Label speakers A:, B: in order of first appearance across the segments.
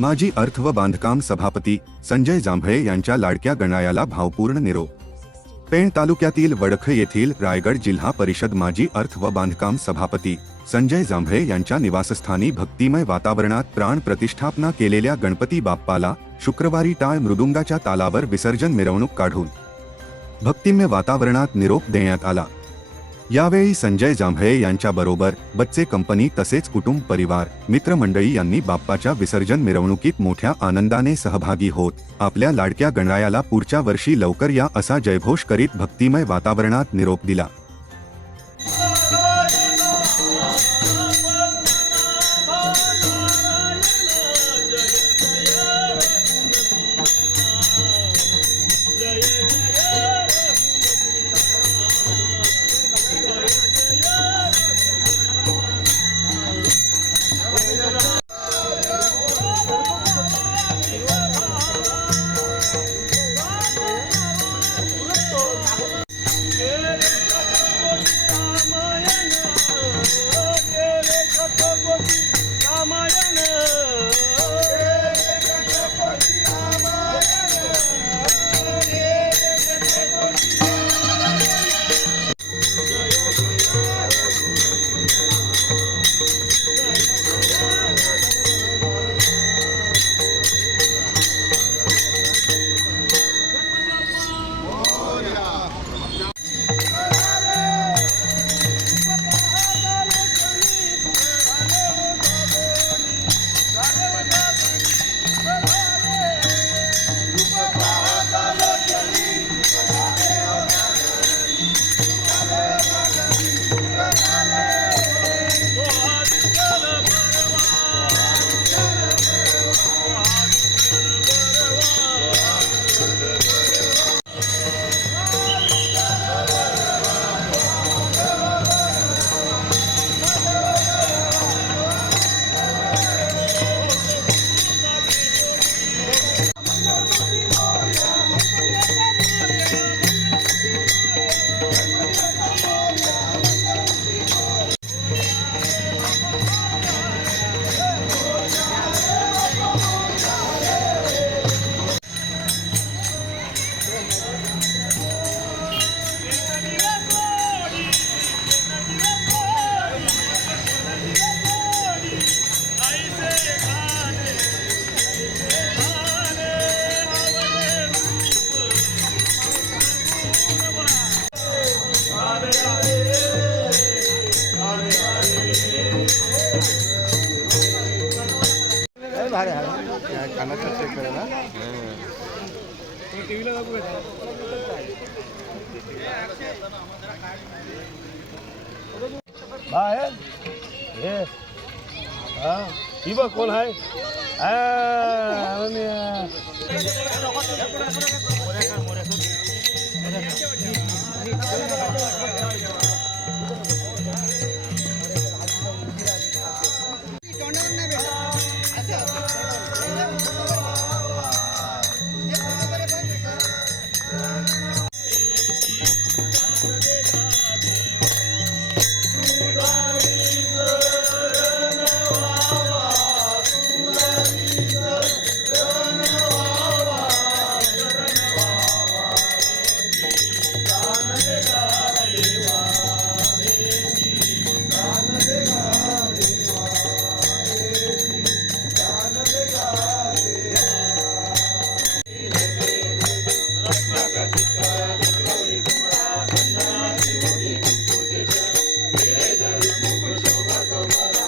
A: माजी अर्थ व बांधकाम सभापती संजय जांभळे यांच्या लाडक्या गणायाला भावपूर्ण निरोप पेण तालुक्यातील वडख येथील रायगड जिल्हा परिषद माजी अर्थ व बांधकाम सभापती संजय जांभळे यांच्या निवासस्थानी भक्तिमय वातावरणात प्राण प्रतिष्ठापना केलेल्या गणपती बाप्पाला शुक्रवारी टाळ मृदुंगाच्या तालावर विसर्जन मिरवणूक काढून भक्तिमय वातावरणात निरोप देण्यात आला. यावेळी संजय जांभळे यांच्याबरोबर बच्चे कंपनी तसेच कुटुंब परिवार मित्रमंडळी यांनी बाप्पाच्या विसर्जन मिरवणुकीत मोठ्या आनंदाने सहभागी होत आपल्या लाडक्या गणरायाला पुढच्या वर्षी लवकर या असा जयघोष करीत भक्तिमय वातावरणात निरोप दिला.
B: બા હે? હે? હા? ઈવા કોણ હાય આ Shiva.
C: Jai Namah Shivaya Namah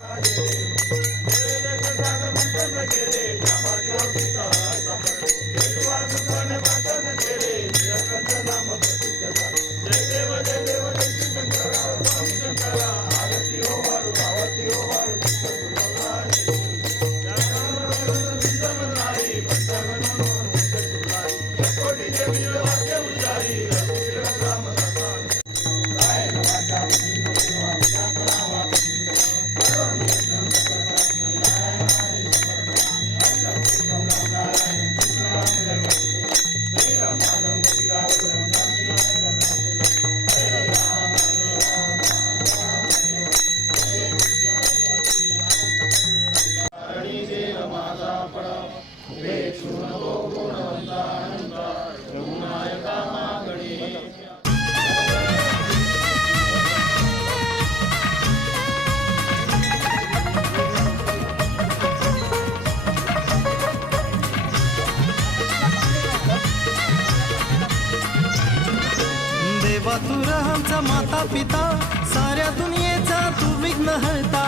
C: आमचा माता पिता साऱ्या दुनियेचा तू विघ्न हळता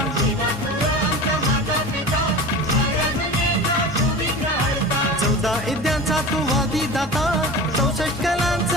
C: चौदा इद्यांचा तू वादी दाता चौसष्ट कलांचा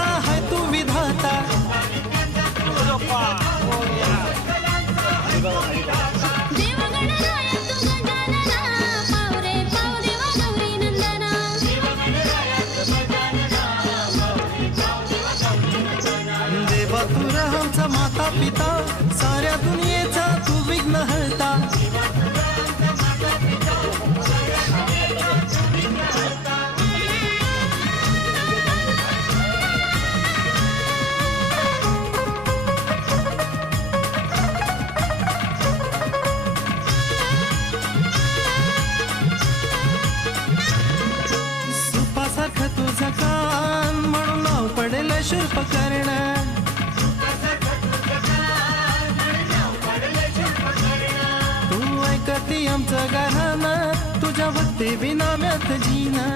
C: शुल्प कर्ण. तू ऐकती आमचं गाणं तुझ्या भक्ती विना व्यथ जीना